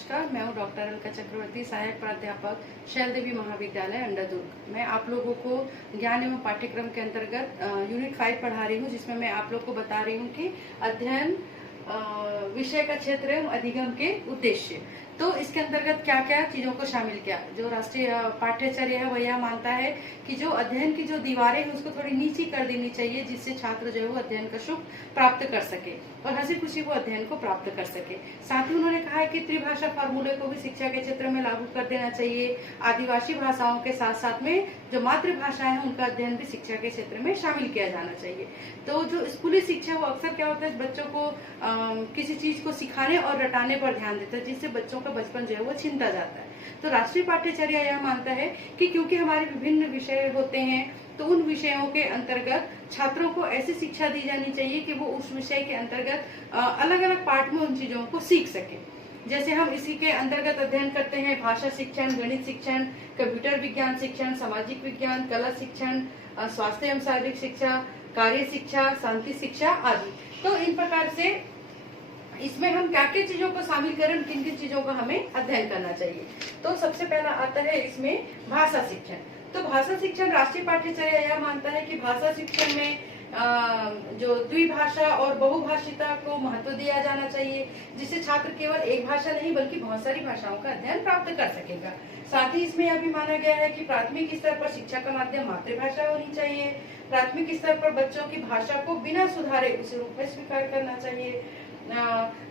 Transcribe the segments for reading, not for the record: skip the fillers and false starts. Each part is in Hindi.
नमस्कार, मैं हूँ डॉक्टर अलका चक्रवर्ती, सहायक प्राध्यापक शैल देवी महाविद्यालय अंडा दुर्ग। मैं आप लोगों को ज्ञान एवं पाठ्यक्रम के अंतर्गत यूनिट 5 पढ़ा रही हूँ, जिसमें मैं आप लोग को बता रही हूँ कि अध्ययन विषय का क्षेत्र एवं अधिगम के उद्देश्य। तो इसके अंतर्गत क्या क्या चीजों को शामिल किया। जो राष्ट्रीय पाठ्यचर्या है वह यह मानता है कि जो अध्ययन की जो दीवारें हैं उसको थोड़ी नीची कर देनी चाहिए, जिससे छात्र जो है वो अध्ययन का सुख प्राप्त कर सके और हंसी खुशी वो अध्ययन को प्राप्त कर सके। साथ ही उन्होंने कहा है कि त्रिभाषा फार्मूले को भी शिक्षा के क्षेत्र में लागू कर देना चाहिए। आदिवासी भाषाओं के साथ साथ में जो मातृभाषाएं हैं उनका अध्ययन भी शिक्षा के क्षेत्र में शामिल किया जाना चाहिए। तो जो स्कूली शिक्षा वो अक्सर क्या होता है, बच्चों को किसी चीज को सिखाने और रटाने पर ध्यान देता है, जिससे बच्चों का बचपन जो है वो छिनता जाता है। तो राष्ट्रीय पाठ्यचर्या यह मानता है कि क्योंकि हमारे विभिन्न विषय होते हैं, तो उन विषयों के अंतर्गत छात्रों को ऐसी शिक्षा दी जानी चाहिए कि वो उस विषय के अंतर्गत अलग अलग पार्ट में उन चीजों को सीख सके। जैसे हम इसी के अंतर्गत अध्ययन करते हैं भाषा शिक्षण, गणित शिक्षण, कंप्यूटर विज्ञान शिक्षण, सामाजिक विज्ञान, कला शिक्षण, स्वास्थ्य एवं शारीरिक शिक्षा, कार्य शिक्षा, शांति शिक्षा आदि। तो इन प्रकार से इसमें हम क्या क्या चीजों को शामिल करें, किन किन चीजों का हमें अध्ययन करना चाहिए। तो सबसे पहला आता है इसमें भाषा शिक्षण। तो भाषा शिक्षण राष्ट्रीय पाठ्यचर्या यह मानता है कि भाषा शिक्षण में जो द्विभाषा और बहुभाषिता को महत्व दिया जाना चाहिए, जिससे छात्र केवल एक भाषा नहीं बल्कि बहुत सारी भाषाओं का अध्ययन प्राप्त कर सकेगा। साथ ही इसमें यह भी माना गया है कि प्राथमिक स्तर पर शिक्षा का माध्यम मातृभाषा होनी चाहिए। प्राथमिक स्तर पर बच्चों की भाषा को बिना सुधारे उसे रूप में स्वीकार करना चाहिए।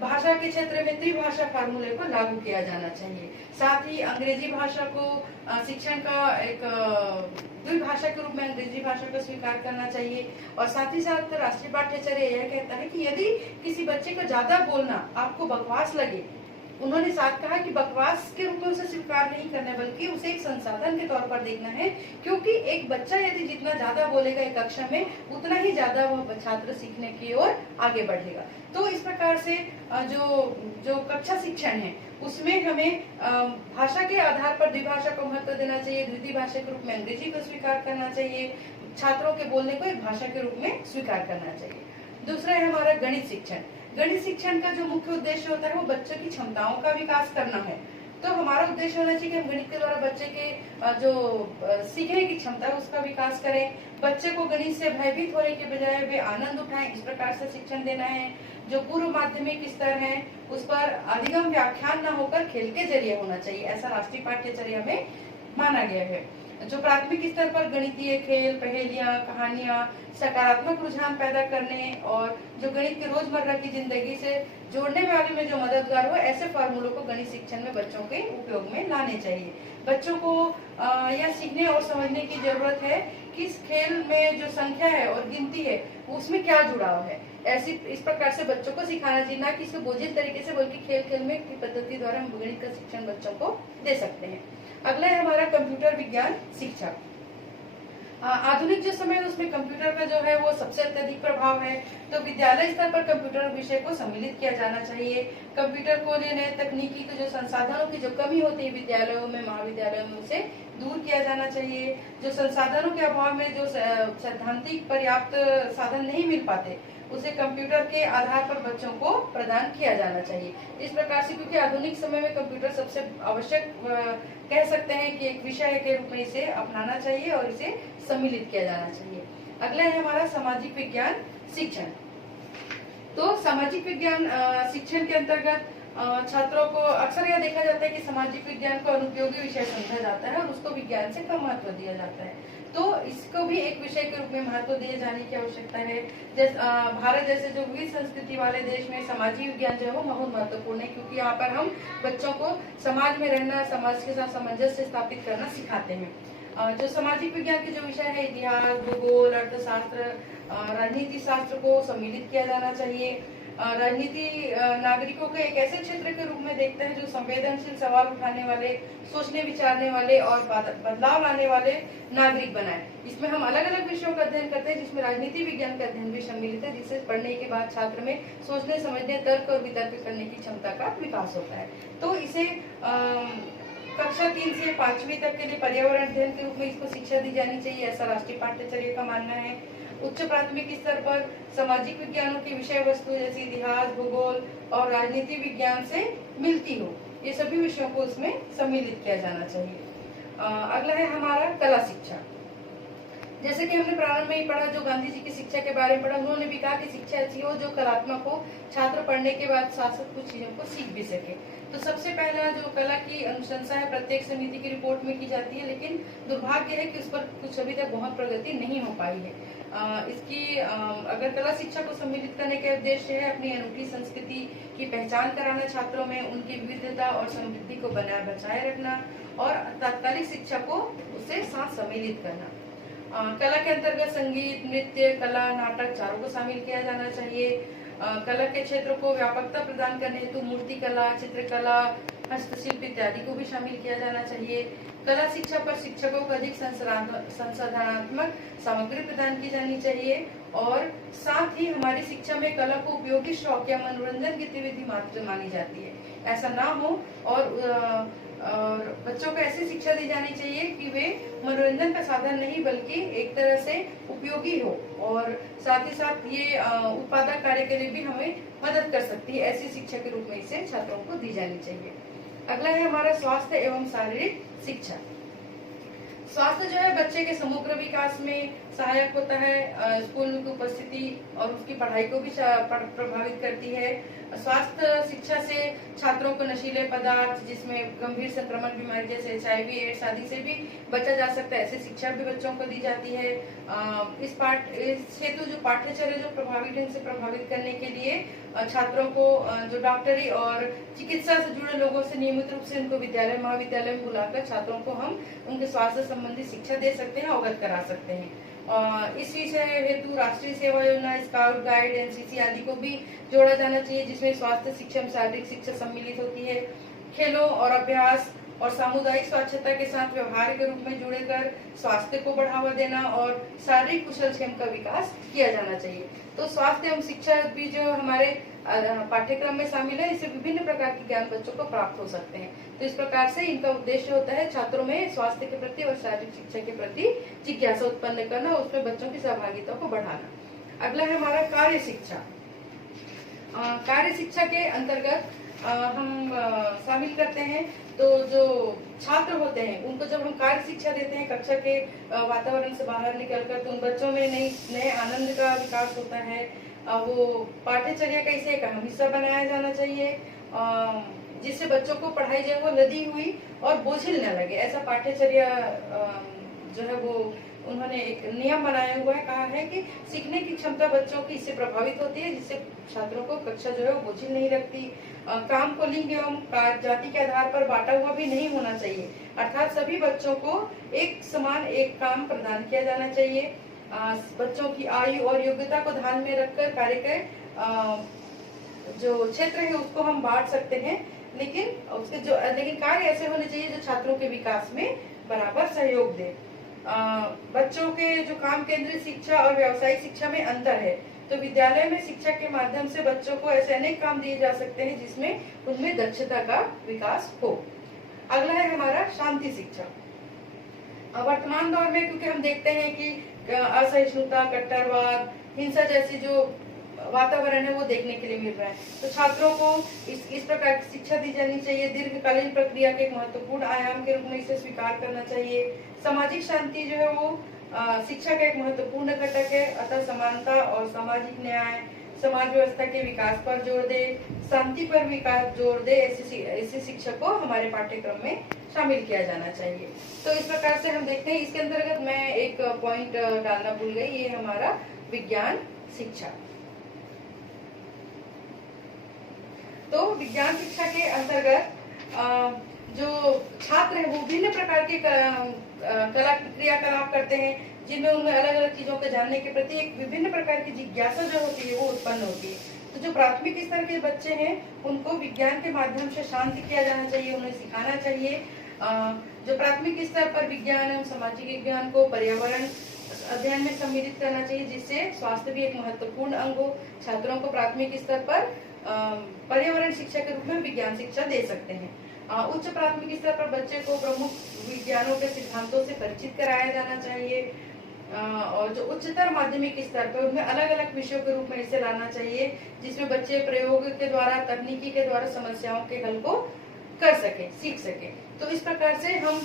भाषा के क्षेत्र में त्रिभाषा फार्मूले को लागू किया जाना चाहिए। साथ ही अंग्रेजी भाषा को शिक्षण का एक द्विभाषा के रूप में अंग्रेजी भाषा को स्वीकार करना चाहिए। और साथ ही साथ राष्ट्रीय पाठ्यचर्या यह कहता है कि यदि किसी बच्चे को ज्यादा बोलना आपको बकवास लगे, उन्होंने साथ कहा कि बकवास के रूप में उसे स्वीकार नहीं करना है, बल्कि उसे एक संसाधन के तौर पर देखना है, क्योंकि एक बच्चा यदि जितना ज्यादा बोलेगा एक कक्षा में, उतना ही ज्यादा वह छात्र सीखने की ओर आगे बढ़ेगा। तो इस प्रकार से जो कक्षा शिक्षण है उसमें हमें भाषा के आधार पर द्विभाषा को महत्व देना चाहिए, द्वितीय भाषा के रूप में अंग्रेजी को स्वीकार करना चाहिए, छात्रों के बोलने को एक भाषा के रूप में स्वीकार करना चाहिए। दूसरा है हमारा गणित शिक्षण। गणित शिक्षण का जो मुख्य उद्देश्य होता है वो बच्चों की क्षमताओं का विकास करना है। तो हमारा उद्देश्य होना चाहिए कि हम गणित के द्वारा बच्चे के जो सीखने की क्षमता है उसका विकास करें। बच्चे को गणित से भयभीत होने के बजाय वे आनंद उठाएं, इस प्रकार से शिक्षण देना है। जो पूर्व माध्यमिक स्तर है उस पर अधिगम व्याख्यान न होकर खेल के जरिए होना चाहिए, ऐसा राष्ट्रीय पाठ्यचर्या में माना गया है। जो प्राथमिक स्तर पर गणितीय खेल, पहेलियां, कहानियां सकारात्मक रुझान पैदा करने और जो गणित के रोजमर्रा की जिंदगी से जोड़ने वाले में जो मददगार हो, ऐसे फार्मूलों को गणित शिक्षण में बच्चों के उपयोग में लाने चाहिए। बच्चों को यह सीखने और समझने की जरूरत है कि इस खेल में जो संख्या है और गिनती है उसमें क्या जुड़ाव है। ऐसी इस प्रकार से बच्चों को सिखाना चाहिए, ना कि इसको बोझिल तरीके से, बल्कि खेल खेल में की पद्धति द्वारा हम गणित का शिक्षण बच्चों को दे सकते हैं। अगला है हमारा कंप्यूटर विज्ञान शिक्षा। आधुनिक जो समय है उसमें कंप्यूटर का जो है वो सबसे अत्यधिक प्रभाव है। तो विद्यालय स्तर पर कंप्यूटर विषय को सम्मिलित किया जाना चाहिए। कंप्यूटर को लेने तकनीकी के जो संसाधनों की जो कमी होती है विद्यालयों में, महाविद्यालयों में, उसे दूर किया जाना चाहिए। जो संसाधनों के अभाव में जो सैद्धांतिक पर्याप्त साधन नहीं मिल पाते, उसे कंप्यूटर के आधार पर बच्चों को प्रदान किया जाना चाहिए। इस प्रकार से, क्योंकि आधुनिक समय में कंप्यूटर सबसे आवश्यक कह सकते हैं कि एक विषय के रूप में इसे अपनाना चाहिए और इसे सम्मिलित किया जाना चाहिए। अगला है हमारा सामाजिक विज्ञान शिक्षण। तो सामाजिक विज्ञान शिक्षण के अंतर्गत छात्रों को अक्सर यह देखा जाता है कि सामाजिक विज्ञान को अनुपयोगी विषय समझा जाता है और उसको विज्ञान से कम महत्व दिया जाता है। तो इसको भी एक विषय के रूप में महत्व दिए जाने की आवश्यकता है। भारत जैसे जो विविध संस्कृति वाले देश में सामाजिक विज्ञान जो है वो बहुत महत्वपूर्ण है, क्योंकि यहाँ पर हम बच्चों को समाज में रहना, समाज के साथ सामंजस्य स्थापित करना सिखाते हैं। जो सामाजिक विज्ञान के जो विषय है, इतिहास, भूगोल, अर्थशास्त्र, राजनीति शास्त्र को सम्मिलित किया जाना चाहिए। राजनीति नागरिकों के एक ऐसे क्षेत्र के रूप में देखते हैं जो संवेदनशील सवाल उठाने वाले, सोचने विचारने वाले और बदलाव लाने वाले नागरिक बनाए। इसमें हम अलग अलग विषयों का अध्ययन करते हैं, जिसमें राजनीति विज्ञान का अध्ययन भी सम्मिलित है, जिससे पढ़ने के बाद छात्र में सोचने, समझने, तर्क और वितर्क करने की क्षमता का विकास होता है। तो इसे कक्षा 3 से 5वीं तक के लिए पर्यावरण अध्ययन के रूप में इसको शिक्षा दी जानी चाहिए, ऐसा राष्ट्रीय पाठ्यचर्या का मानना है। उच्च प्राथमिक स्तर पर सामाजिक विज्ञानों की विषय वस्तु जैसे इतिहास, भूगोल और राजनीति विज्ञान से मिलती हो, ये सभी विषयों को उसमें सम्मिलित किया जाना चाहिए। अगला है हमारा कला शिक्षा। जैसे कि हमने प्रारंभ में ही पढ़ा, जो गांधी जी की शिक्षा के बारे में पढ़ा, उन्होंने भी कहा कि शिक्षा ऐसी हो जो कलात्मक हो, छात्र पढ़ने के बाद साथ साथ कुछ चीजों को सीख भी सके। तो सबसे पहला जो कला की अनुशंसा है प्रत्येक समिति की रिपोर्ट में की जाती है, लेकिन दुर्भाग्य है कि उस पर कुछ अभी तक बहुत प्रगति नहीं हो पाई है। इसकी अगर कला शिक्षा को सम्मिलित करने के उद्देश्य है अपनी अनूठी संस्कृति की पहचान कराना, छात्रों में उनकी विविधता और समृद्धि को बचाए रखना और तात्कालिक शिक्षा को उससे साथ सम्मिलित करना। कला के अंतर्गत संगीत, नृत्य, कला, नाटक चारों को शामिल किया जाना चाहिए। कला के क्षेत्र को व्यापकता प्रदान करने हेतु मूर्ति कला, चित्रकला, हस्तशिल्प इत्यादि को भी शामिल किया जाना चाहिए। कला शिक्षा पर शिक्षकों को अधिक संसाधनात्मक सामग्री प्रदान की जानी चाहिए और साथ ही हमारी शिक्षा में कला को उपयोगी शौक या मनोरंजन गतिविधि मात्र मानी जाती है, ऐसा ना हो। और बच्चों को ऐसी शिक्षा दी जानी चाहिए कि वे मनोरंजन का साधन नहीं बल्कि एक तरह से उपयोगी हो और साथ ही साथ ये उत्पादक कार्य के लिए भी हमें मदद कर सकती है। ऐसी शिक्षा के रूप में इसे छात्रों को दी जानी चाहिए। अगला है हमारा स्वास्थ्य एवं शारीरिक शिक्षा। स्वास्थ्य जो है बच्चे के समग्र विकास में सहायक होता है। स्कूल की उपस्थिति और उसकी पढ़ाई को भी प्रभावित करती है। स्वास्थ्य शिक्षा से छात्रों को नशीले पदार्थ, जिसमें गंभीर संक्रमण बीमारी जैसे HIV, एड्स आदि से भी बचा जा सकता है, ऐसी शिक्षा भी बच्चों को दी जाती है। इस हेतु जो पाठ्यचर्या जो प्रभावी ढंग से प्रभावित करने के लिए छात्रों को जो डॉक्टरी और चिकित्सा से जुड़े लोगों से नियमित रूप से उनको विद्यालय महाविद्यालय में बुलाकर छात्रों को हम उनके स्वास्थ्य संबंधी शिक्षा दे सकते हैं, अवगत करा सकते हैं। इस विषय हेतु राष्ट्रीय सेवा योजना, स्काउट गाइड, NCC आदि को भी जोड़ा जाना चाहिए, जिसमें स्वास्थ्य शिक्षा में शारीरिक शिक्षा सम्मिलित होती है। खेलों और अभ्यास और सामुदायिक स्वच्छता के साथ व्यवहार के रूप में जुड़कर स्वास्थ्य को बढ़ावा देना और शारीरिक कुशल क्षेम का विकास किया जाना चाहिए। तो स्वास्थ्य एवं शिक्षा भी जो हमारे पाठ्यक्रम में शामिल है, इससे विभिन्न प्रकार के ज्ञान बच्चों को प्राप्त हो सकते हैं। तो इस प्रकार से इनका उद्देश्य होता है छात्रों में स्वास्थ्य के प्रति और शारीरिक शिक्षा के प्रति जिज्ञासा उत्पन्न करना, उसमें बच्चों की सहभागिता को बढ़ाना। अगला है हमारा कार्य शिक्षा। कार्य शिक्षा के अंतर्गत हम शामिल करते हैं तो जो छात्र होते हैं उनको जब हम कार्य शिक्षा देते हैं कक्षा के वातावरण से बाहर निकलकर, तो उन बच्चों में नए आनंद का विकास होता है। वो पाठ्यचर्या का इसे एक अहम हिस्सा बनाया जाना चाहिए, जिससे बच्चों को पढ़ाई जो है वो लदी हुई और बोझिल न लगे। ऐसा पाठ्यचर्या जो है वो उन्होंने एक नियम बनाया हुआ है, कहा है कि सीखने की क्षमता बच्चों की इससे प्रभावित होती है, जिससे छात्रों को कक्षा जो है वो बोझिल नहीं रखती। काम को लिंग एवं जाति के आधार पर बांटा हुआ भी नहीं होना चाहिए, अर्थात सभी बच्चों को एक समान एक काम प्रदान किया जाना चाहिए। बच्चों की आयु और योग्यता को ध्यान में रखकर कार्य के जो क्षेत्र है उसको हम बांट सकते हैं, लेकिन कार्य ऐसे होने चाहिए जो छात्रों के विकास में बराबर सहयोग दे। बच्चों के जो काम केंद्रित शिक्षा और व्यावसायिक शिक्षा में अंतर है, तो विद्यालय में शिक्षा के माध्यम से बच्चों को ऐसे अनेक काम दिए जा सकते हैं जिसमें उनमें दक्षता का विकास हो। अगला है हमारा शांति शिक्षा। वर्तमान दौर में क्योंकि हम देखते हैं कि असहिष्णुता, कट्टरवाद, हिंसा जैसी जो वातावरण है वो देखने के लिए मिल रहा है, तो छात्रों को इस प्रकार की शिक्षा दी जानी चाहिए। दीर्घकालीन प्रक्रिया के एक महत्वपूर्ण आयाम के रूप में इसे स्वीकार करना चाहिए। सामाजिक शांति जो है वो शिक्षा का एक महत्वपूर्ण घटक है, अतः समानता और सामाजिक न्याय समाज व्यवस्था के विकास पर जोर दे, शांति पर विकास जोर दे, ऐसी शिक्षा को हमारे पाठ्यक्रम में शामिल किया जाना चाहिए। तो इस प्रकार से हम देखते हैं। इसके अंतर्गत मैं एक पॉइंट डालना भूल गई, ये हमारा विज्ञान शिक्षा। तो विज्ञान शिक्षा के अंतर्गत जो छात्र है वो विभिन्न प्रकार के कला क्रियाकलाप करते हैं, जिनमें उनमें अलग अलग चीजों को जानने के प्रति एक विभिन्न प्रकार की जिज्ञासा जो होती है वो उत्पन्न होती है। तो जो प्राथमिक स्तर के बच्चे हैं उनको विज्ञान के माध्यम से शांत किया जाना चाहिए, उन्हें सिखाना चाहिए। जो प्राथमिक स्तर पर विज्ञान एवं सामाजिक विज्ञान को पर्यावरण अध्ययन में सम्मिलित करना चाहिए, जिससे स्वास्थ्य भी एक महत्वपूर्ण अंग हो। छात्रों को प्राथमिक स्तर पर पर्यावरण शिक्षा के रूप में विज्ञान शिक्षा दे सकते हैं। उच्च प्राथमिक स्तर पर बच्चे को प्रमुख विज्ञानों के सिद्धांतों से परिचित कराया जाना चाहिए, और जो उच्चतर माध्यमिक स्तर पर उनमें अलग अलग विषयों के रूप में इसे लाना चाहिए, जिसमें बच्चे प्रयोग के द्वारा, तकनीकी के द्वारा समस्याओं के हल को कर सके, सीख सके। तो इस प्रकार से हम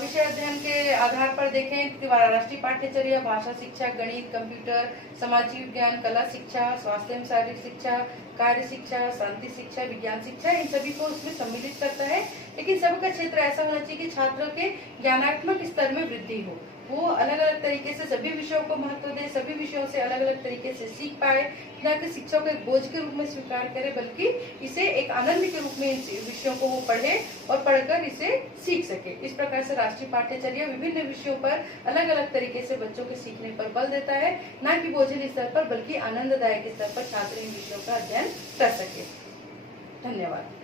विषय अध्ययन के आधार पर देखें कि राष्ट्रीय पाठ्यचर्या भाषा शिक्षा, गणित, कंप्यूटर, सामाजिक विज्ञान, कला शिक्षा, स्वास्थ्य एवं शारीरिक शिक्षा, कार्य शिक्षा, शांति शिक्षा, विज्ञान शिक्षा, इन सभी को उसमें सम्मिलित करता है। लेकिन सबका क्षेत्र ऐसा होना चाहिए कि छात्रों के ज्ञानात्मक स्तर में वृद्धि हो, वो अलग अलग तरीके से सभी विषयों को महत्व दे, सभी विषयों से अलग अलग तरीके से सीख पाए, न कि शिक्षा को एक बोझ के रूप में स्वीकार करे, बल्कि इसे एक आनंद के रूप में इन विषयों को वो पढ़े और पढ़कर इसे सीख सके। इस प्रकार से राष्ट्रीय पाठ्यचर्या विभिन्न विषयों पर अलग अलग तरीके से बच्चों के सीखने पर बल देता है, न कि बोझिल स्तर पर बल्कि आनंददायक स्तर पर छात्र इन विषयों का अध्ययन कर सके। धन्यवाद।